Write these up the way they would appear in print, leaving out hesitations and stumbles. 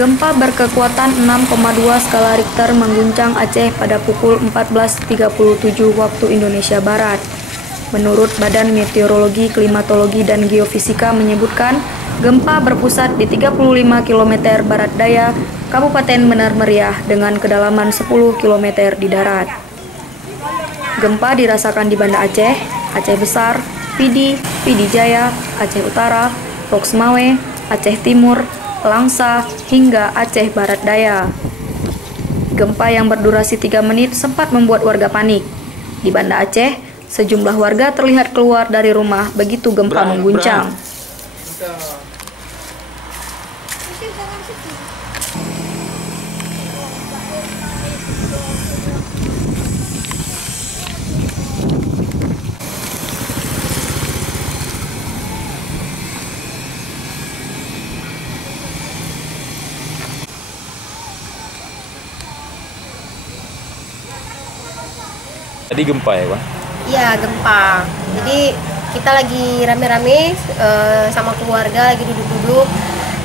Gempa berkekuatan 6,2 skala Richter mengguncang Aceh pada pukul 14.37 waktu Indonesia Barat. Menurut Badan Meteorologi, Klimatologi, dan Geofisika menyebutkan, gempa berpusat di 35 km barat daya Kabupaten Benar Meriah dengan kedalaman 10 km di darat. Gempa dirasakan di Banda Aceh, Aceh Besar, Pidi, Pidi Jaya, Aceh Utara, Loks Mawe, Aceh Timur, Langsa, hingga Aceh Barat Daya. Gempa yang berdurasi 3 menit sempat membuat warga panik. Di Banda Aceh, sejumlah warga terlihat keluar dari rumah begitu gempa mengguncang. Tadi gempa ya, Pak? Iya, gempa. Jadi kita lagi rame-rame sama keluarga lagi duduk-duduk.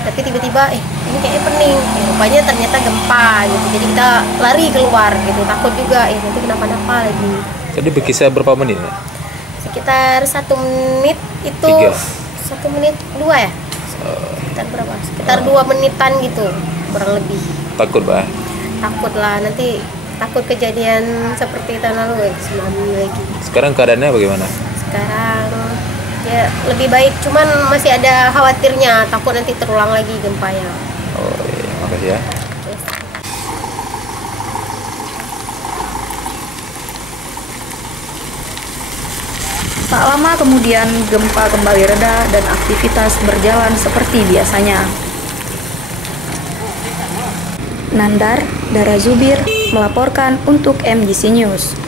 Tapi tiba-tiba ini kayaknya pening. Rupanya ternyata gempa gitu. Jadi kita lari keluar gitu. Takut juga nanti kenapa-napa lagi. Tadi berkisar berapa menit ya? Sekitar 1 menit itu. 1 menit 2 ya? Sekitar berapa? Sekitar 2 menitan gitu, kurang lebih. Takut, Pak? Takut lah, nanti takut kejadian seperti tahun lalu tsunami lagi. Sekarang keadaannya bagaimana? Sekarang ya lebih baik, cuman masih ada khawatirnya, takut nanti terulang lagi gempanya. Oh iya, makasih ya. Tak lama kemudian, gempa kembali reda dan aktivitas berjalan seperti biasanya. Nandar Dara Zubir melaporkan untuk MGC News.